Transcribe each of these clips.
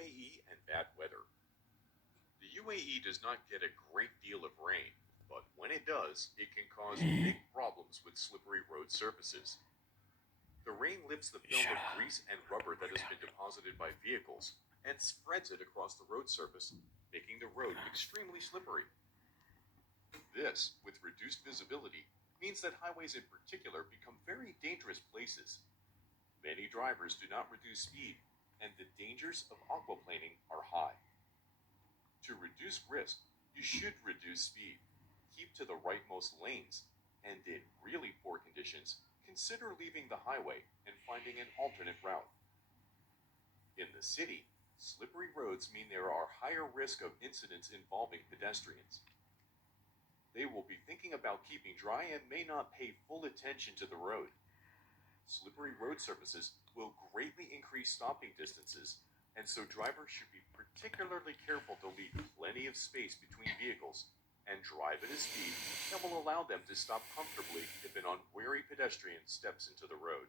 UAE and bad weather. The UAE does not get a great deal of rain, but when it does, it can cause big problems with slippery road surfaces. The rain lifts the film of grease and rubber that has been deposited by vehicles and spreads it across the road surface, making the road extremely slippery. This, with reduced visibility, means that highways in particular become very dangerous places. Many drivers do not reduce speed, and the dangers of aquaplaning are high. To reduce risk, you should reduce speed, keep to the rightmost lanes, and in really poor conditions, consider leaving the highway and finding an alternate route. In the city, slippery roads mean there are higher risk of incidents involving pedestrians. They will be thinking about keeping dry and may not pay full attention to the road. Slippery road surfaces will greatly increase stopping distances, and so drivers should be particularly careful to leave plenty of space between vehicles and drive at a speed that will allow them to stop comfortably if an unwary pedestrian steps into the road.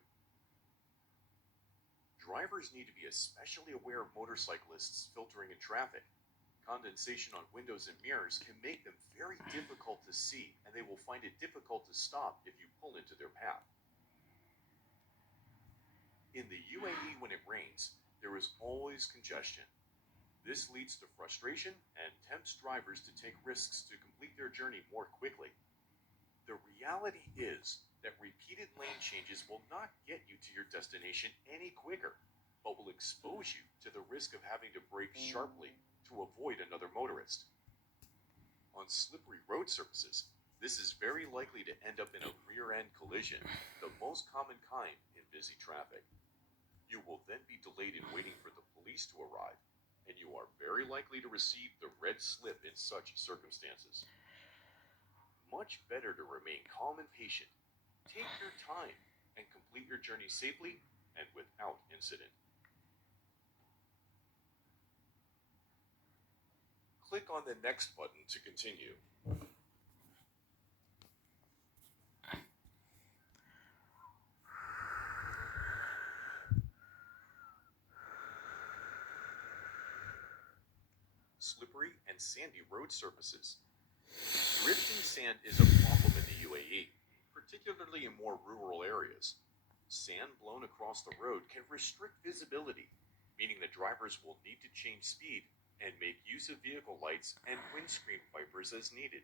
Drivers need to be especially aware of motorcyclists filtering in traffic. Condensation on windows and mirrors can make them very difficult to see, and they will find it difficult to stop if you pull into their path. In the UAE, when it rains, there is always congestion. This leads to frustration and tempts drivers to take risks to complete their journey more quickly. The reality is that repeated lane changes will not get you to your destination any quicker, but will expose you to the risk of having to brake sharply to avoid another motorist. On slippery road surfaces, this is very likely to end up in a rear-end collision, the most common kind in busy traffic. You will then be delayed in waiting for the police to arrive, and you are very likely to receive the red slip in such circumstances. Much better to remain calm and patient. Take your time and complete your journey safely and without incident. Click on the next button to continue. Slippery and sandy road surfaces. Drifting sand is a problem in the UAE, particularly in more rural areas. Sand blown across the road can restrict visibility, meaning that drivers will need to change speed and make use of vehicle lights and windscreen wipers as needed.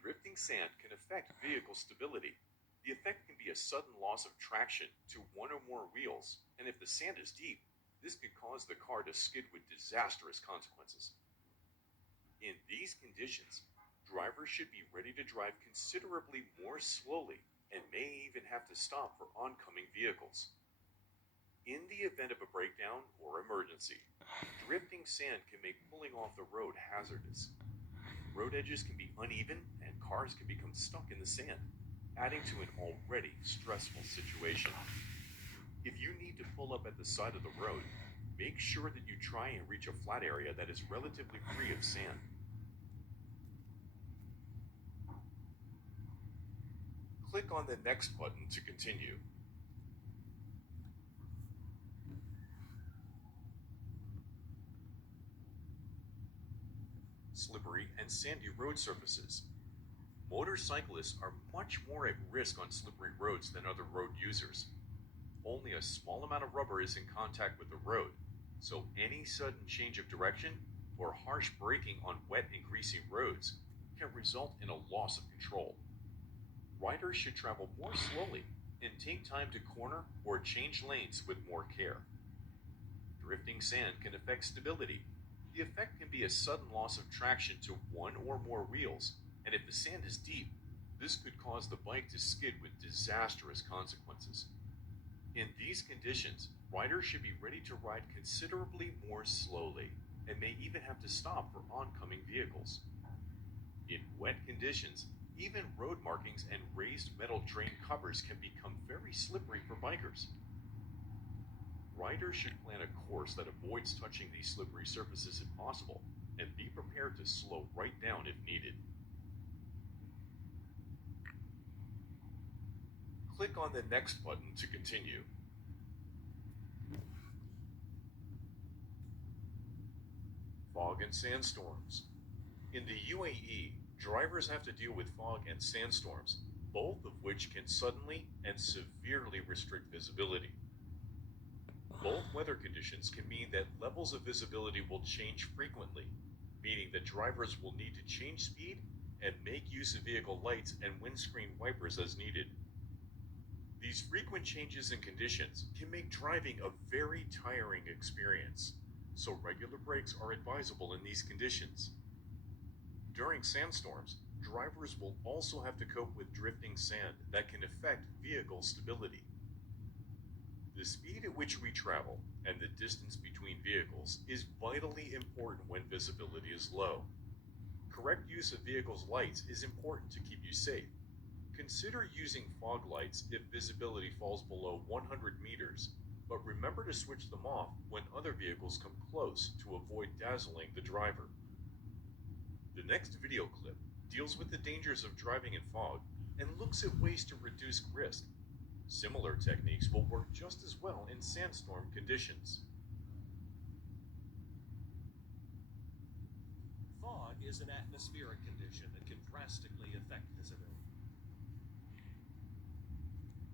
Drifting sand can affect vehicle stability. The effect can be a sudden loss of traction to one or more wheels, and if the sand is deep, this could cause the car to skid with disastrous consequences. In these conditions, drivers should be ready to drive considerably more slowly and may even have to stop for oncoming vehicles. In the event of a breakdown or emergency, drifting sand can make pulling off the road hazardous. Road edges can be uneven and cars can become stuck in the sand, adding to an already stressful situation. If you need to pull up at the side of the road, make sure that you try and reach a flat area that is relatively free of sand. Click on the next button to continue. Slippery and sandy road surfaces. Motorcyclists are much more at risk on slippery roads than other road users. Only a small amount of rubber is in contact with the road, so any sudden change of direction or harsh braking on wet and greasy roads can result in a loss of control. Riders should travel more slowly and take time to corner or change lanes with more care. Drifting sand can affect stability. The effect can be a sudden loss of traction to one or more wheels, and if the sand is deep, this could cause the bike to skid with disastrous consequences. In these conditions, riders should be ready to ride considerably more slowly and may even have to stop for oncoming vehicles. In wet conditions, even road markings and raised metal drain covers can become very slippery for bikers. Riders should plan a course that avoids touching these slippery surfaces if possible, and be prepared to slow right down if needed. Click on the next button to continue. Fog and sandstorms. In the UAE, drivers have to deal with fog and sandstorms, both of which can suddenly and severely restrict visibility. Both weather conditions can mean that levels of visibility will change frequently, meaning that drivers will need to change speed and make use of vehicle lights and windscreen wipers as needed. These frequent changes in conditions can make driving a very tiring experience, so regular breaks are advisable in these conditions. During sandstorms, drivers will also have to cope with drifting sand that can affect vehicle stability. The speed at which we travel and the distance between vehicles is vitally important when visibility is low. Correct use of vehicles' lights is important to keep you safe. Consider using fog lights if visibility falls below 100 meters, but remember to switch them off when other vehicles come close to avoid dazzling the driver. The next video clip deals with the dangers of driving in fog and looks at ways to reduce risk. Similar techniques will work just as well in sandstorm conditions. Fog is an atmospheric condition that can drastically affect visibility.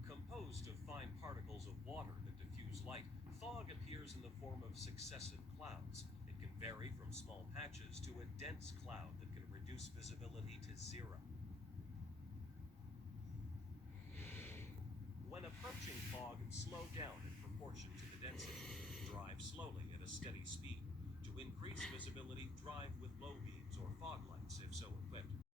Composed of fine particles of water that diffuse light, fog appears in the form of successive clouds. It can vary from small patches to a dense cloud that can reduce visibility to zero. When approaching fog, slow down in proportion to the density. Drive slowly at a steady speed. To increase visibility, drive